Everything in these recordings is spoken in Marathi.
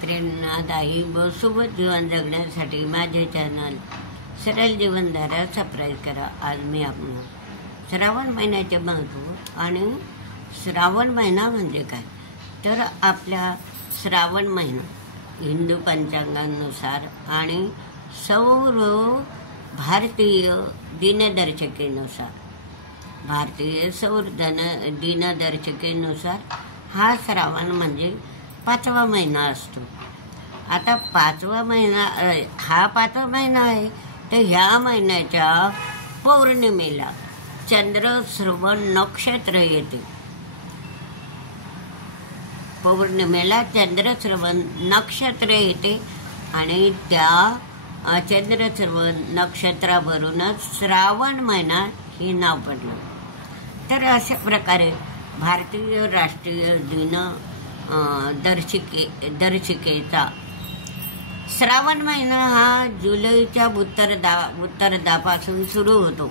प्रेरणादायी व सोबत जीवन जगण्यासाठी माझे चॅनल सरळ जीवनधारा सबस्क्राईब करा. आज मी आपण श्रावण महिन्याचे महत्त्व आणि श्रावण महिना म्हणजे काय, तर आपल्या श्रावण महिना हिंदू पंचांगानुसार आणि सौर भारतीय दिनदर्शिकेनुसार भारतीय सौर दिनदर्शिकेनुसार हा श्रावण म्हणजे 5वा महिना असतो. आता 5वा महिना हा 5वा महिना आहे, तर ह्या महिन्याच्या पौर्णिमेला चंद्र श्रवण नक्षत्र येते. पौर्णिमेला चंद्रश्रवण नक्षत्र येते आणि त्या चंद्रश्रवण नक्षत्रावरूनच श्रावण महिना हे नाव पडलं. तर अशा प्रकारे भारतीय राष्ट्रीय दर्शिकेचा श्रावण महिना हा जुलैच्या उत्तरार्धापासून सुरू होतो,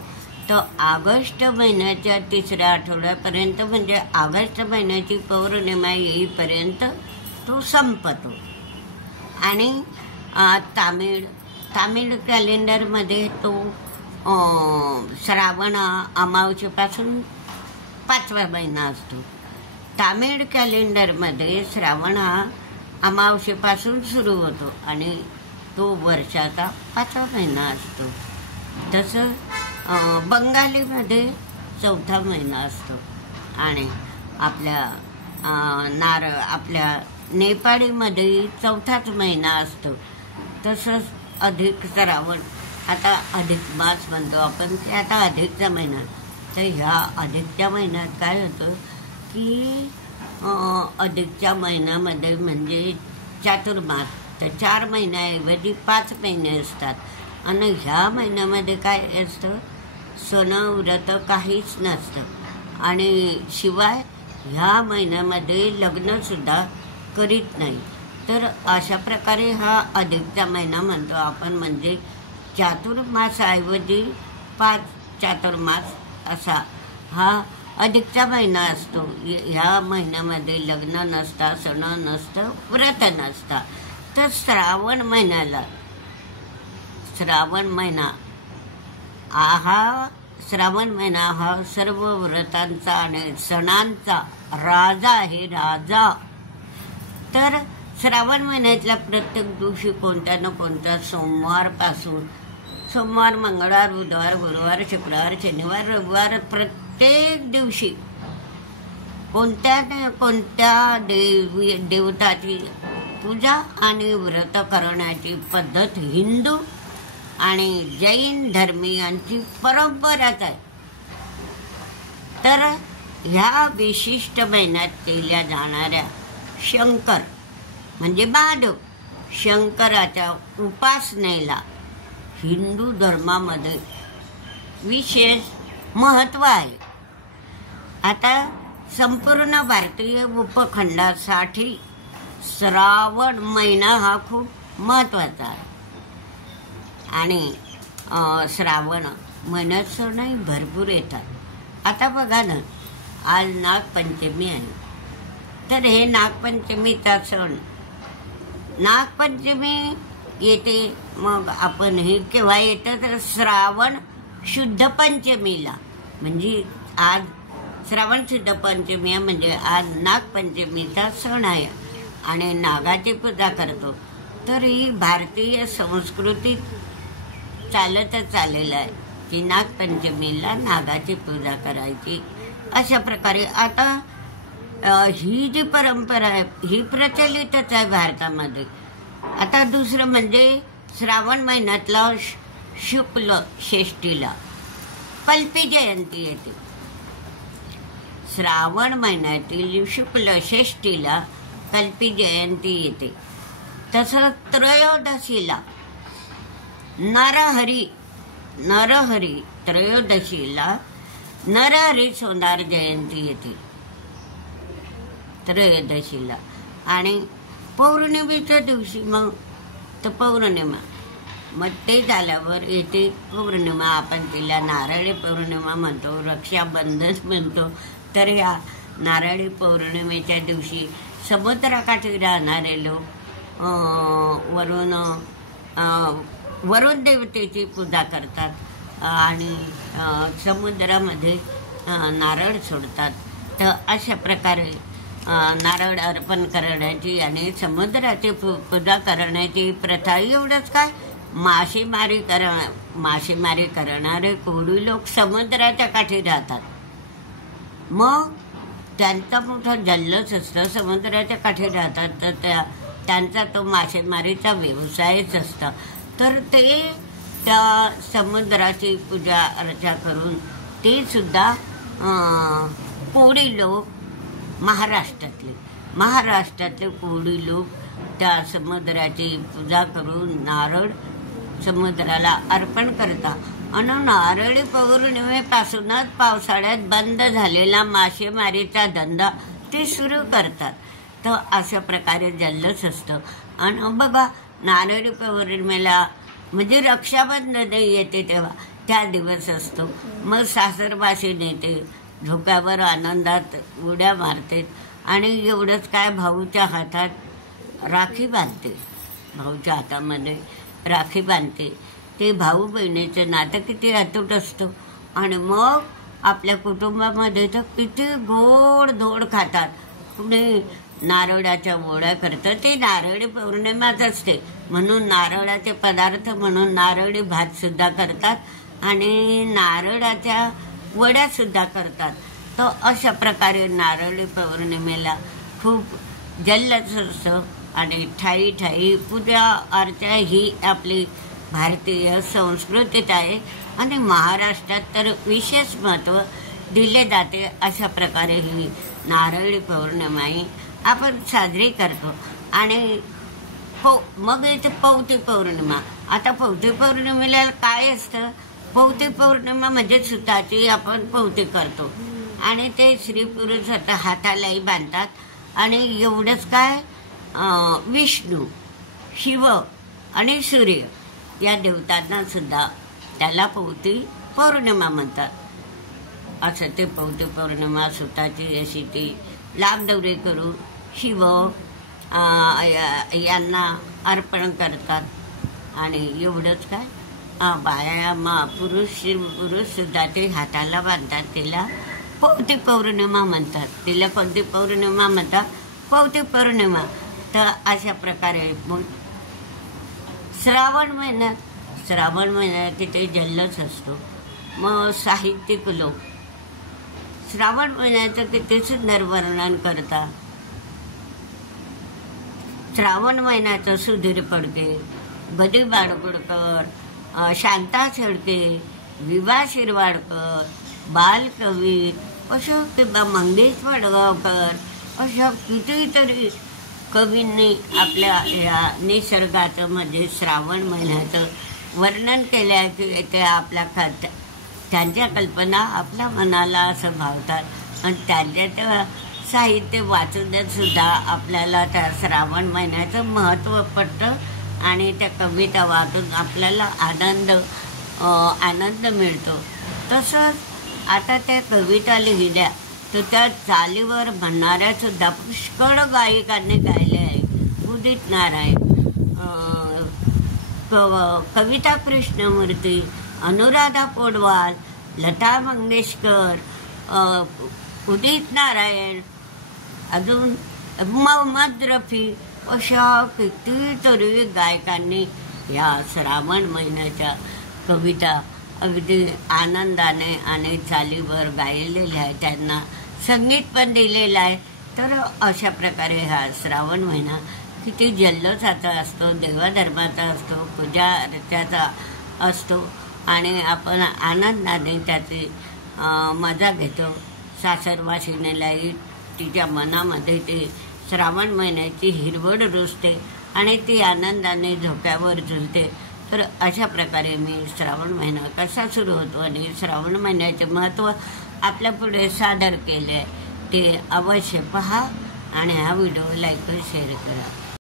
तर ऑगस्ट महिन्याच्या 3ऱ्या आठवड्यापर्यंत म्हणजे ऑगस्ट महिन्याची पौर्णिमा येईपर्यंत तो संपतो. आणि तामिळ कॅलेंडरमध्ये तो श्रावण अमावस्येपासून 5वा महिना असतो. तामिळ कॅलेंडरमध्ये श्रावण हा अमावस्येपासून सुरू होतो आणि तो वर्षाचा 5वा महिना असतो. तसं बंगालीमध्ये 4था महिना असतो आणि आपल्या नेपाळीमध्ये 4थाच महिना असतो. तसंच अधिक श्रावण, आता अधिक मास म्हणतो आपण की आता अधिकचा महिना, तर ह्या अधिकच्या महिन्यात काय होतं की अधिकच्या महिन्यामध्ये म्हणजे चातुर्मास, तर 4 महिन्याऐवजी 5 महिने असतात. आणि ह्या महिन्यामध्ये काय असतं, सण व्रत काहीच नसतं आणि शिवाय ह्या महिन्यामध्ये लग्नसुद्धा करीत नाही. तर अशा प्रकारे हा अधिकचा महिना म्हणतो आपण, म्हणजे चातुर्मासाऐवजी 5 चातुर्मास असा हा अधिकचा महिना असतो. ह्या महिन्यामध्ये लग्न नसता, सण नसतं, व्रत नसता. तर श्रावण महिना हा सर्व व्रतांचा आणि सणांचा राजा आहे, राजा. तर श्रावण महिन्यातल्या प्रत्येक दिवशी कोणत्या ना कोणत्या सोमवार, मंगळवार, बुधवार, गुरुवार, शुक्रवार, शनिवार, रविवार प्रत्येक दिवशी कोणत्या ना कोणत्या देवताची पूजा आणि व्रत करण्याची पद्धत हिंदू आणि जैन धर्मीयांची परंपराच आहे. तर ह्या विशिष्ट महिन्यात केल्या जाणाऱ्या शंकर म्हणजे महादेव शंकराच्या उपासनेला हिंदू धर्मामध्ये विशेष महत्त्व आहे. आता संपूर्ण भारतीय उपखंडासाठी श्रावण महिना हा खूप महत्त्वाचा आहे आणि श्रावण महिन्यात सणही भरपूर येतात. आता बघा ना, आज नागपंचमी आहे, तर हे नागपंचमीचा सण, नागपंचमी येते. मग आपण हे केव्हा येतं, तर श्रावण शुद्ध पंचमीला, म्हणजे आज श्रावण शुद्ध पंचमी आहे, म्हणजे आज नागपंचमीचा सण आहे आणि नागाची पूजा करतो. तर ही भारतीय संस्कृतीत चालतच चाललेलं आहे की नागपंचमीला नागाची पूजा करायची. अशा प्रकारे आता ही जी परंपरा आहे ही प्रचलितच आहे भारतामध्ये. आता दुसरं म्हणजे श्रावण महिन्यातला शुक्ल षष्ठीला कल्पी जयंती येते. श्रावण महिन्यातील शुक्ल षष्ठीला कल्पी जयंती येते. तसं त्रयोदशीला नरहरी त्रयोदशीला नरहरी सोनार जयंती येते त्रयोदशीला. आणि पौर्णिमेच्या दिवशी मग तर पौर्णिमा, मग ते झाल्यावर येते पौर्णिमा. आपण तिला नारळी पौर्णिमा म्हणतो, रक्षाबंधन म्हणतो. तर ह्या नारळी पौर्णिमेच्या दिवशी समुद्रकाठी राहणारे लोक वरून वरुण देवतेची पूजा करतात आणि समुद्रामध्ये नारळ सोडतात. तर अशा प्रकारे नारळ अर्पण करण्याची आणि समुद्राची पूजा करण्याची प्रथा. एवढंच काय, मासेमारी करणारे कोळी लोक समुद्राच्या काठी राहतात. मग त्यांचा मोठा जल्लोष असतं, समुद्राच्या काठी राहतात, तर त्यांचा तो मासेमारीचा व्यवसायच असतो. तर ते त्या समुद्राची पूजा अर्चा करून ते सुद्धा कोळी लोक महाराष्ट्रातले कोळी लोक त्या समुद्राची पूजा करून नारळ समुद्राला अर्पण करतात. आणि नारळी पौर्णिमेपासूनच पावसाळ्यात बंद झालेला मासेमारीचा धंदा ते सुरू करतात. तर अशा प्रकारे जल्लोष असतं. आणि बघा, नारळी पौर्णिमेला म्हणजे रक्षाबंधन येते तेव्हा त्या दिवस असतो. मग सासरवासी नेते झोक्यावर आनंदात उड्या मारते आणि एवढंच काय, भाऊच्या हातात राखी बांधते, भाऊच्या हातामध्ये राखी बांधते. ते भाऊ बहिणीचं नातं किती अतूट असतं. आणि मग आपल्या कुटुंबामध्ये तर किती गोड धोड खातात. कुणी नारळाच्या पोळ्या करतं, ते नारळी पौर्णिमाच असते म्हणून नारळाचे पदार्थ म्हणून नारळी भात सुद्धा करतात आणि नारळाच्या वड्या सुद्धा करतात. तर अशा प्रकारे नारळी पौर्णिमेला खूप जल्लोष असतं आणि ठाई ठाई पूजा अर्चा ही आपली भारतीय संस्कृतीत आहे आणि महाराष्ट्रात तर विशेष महत्त्व दिले जाते. अशा प्रकारे ही नारळी पौर्णिमा आपण साजरी करतो. आणि मग इथे पौती पौर्णिमा. आता पौती पौर्णिमेला काय असतं, पौती पौर्णिमा म्हणजे सुताची आपण पौती करतो आणि ते स्त्री पुरुष हातालाही बांधतात. आणि एवढंच काय, विष्णू, शिव आणि सूर्य या देवतांना सुद्धा त्याला पौती पौर्णिमा म्हणतात. असं ते पौती पौर्णिमा सुताची अशी ती लांबदौरी करून शिव यांना अर्पण करतात. आणि एवढंच काय, बाया पुरुष सुद्धा ते हाताला बांधतात. तिला पौती पौर्णिमा म्हणतात. तिला कोणती पौर्णिमा म्हणतात, पौती पौर्णिमा. तर अशा प्रकारे मग श्रावण महिन्यात तिथे जल्लोष असतो. मग साहित्यिक लोक श्रावण महिन्याचं किती सुंदर वर्णन करतात. श्रावण महिन्याचं सुधीर फडके, गदी बाडगुडकर, शांता शेळके, विभा शिरवाडकर, बालकवी, अशा किंवा मंगेश वडगावकर, अशा कितीतरी कवींनी आपल्या या निसर्गाचं म्हणजे श्रावण महिन्याचं वर्णन केलं आहे की ते आपल्या त्यांच्या कल्पना आपल्या मनाला असं भावतात. आणि त्यांच्या साहित्य वाचून सुद्धा आपल्याला त्या श्रावण महिन्याचं महत्त्व पडतं आणि त्या कविता वाचून आपल्याला आनंद मिळतो. तसंच आता त्या कविता लिहिल्या तर त्या चालीवर म्हणणाऱ्या सुद्धा पुष्कळ गायिकांनी गायले आहे. उदित नारायण, कविता कृष्णमूर्ती, अनुराधा पौडवाल, लता मंगेशकर, उदित नारायण, अजून मोहम्मद रफी, अशा कितीतरी गायकांनी या श्रावण महिन्याच्या कविता अगदी आनंदाने आणि चालीवर गायलेल्या आहे. त्यांना संगीत पण दिलेलं आहे. तर अशा प्रकारे हा श्रावण महिना किती जल्लोषाचा असतो, देवाधर्माचा असतो, पूजा अर्चाचा असतो आणि आपण आनंदाने त्याची मजा घेतो. सासरवासिनीलाही तिच्या मनामध्ये ते श्रावण महिन्याची हिरवळ रुजते आणि ती आनंदाने झोक्यावर झुलते. तर अशा प्रकारे मी श्रावण महिना कसा सुरू होतो आणि श्रावण महिन्याचे महत्त्व आपल्या पुढे सादर केले. ते अवश्य पहा आणि हा व्हिडिओ लाईक व शेअर करा.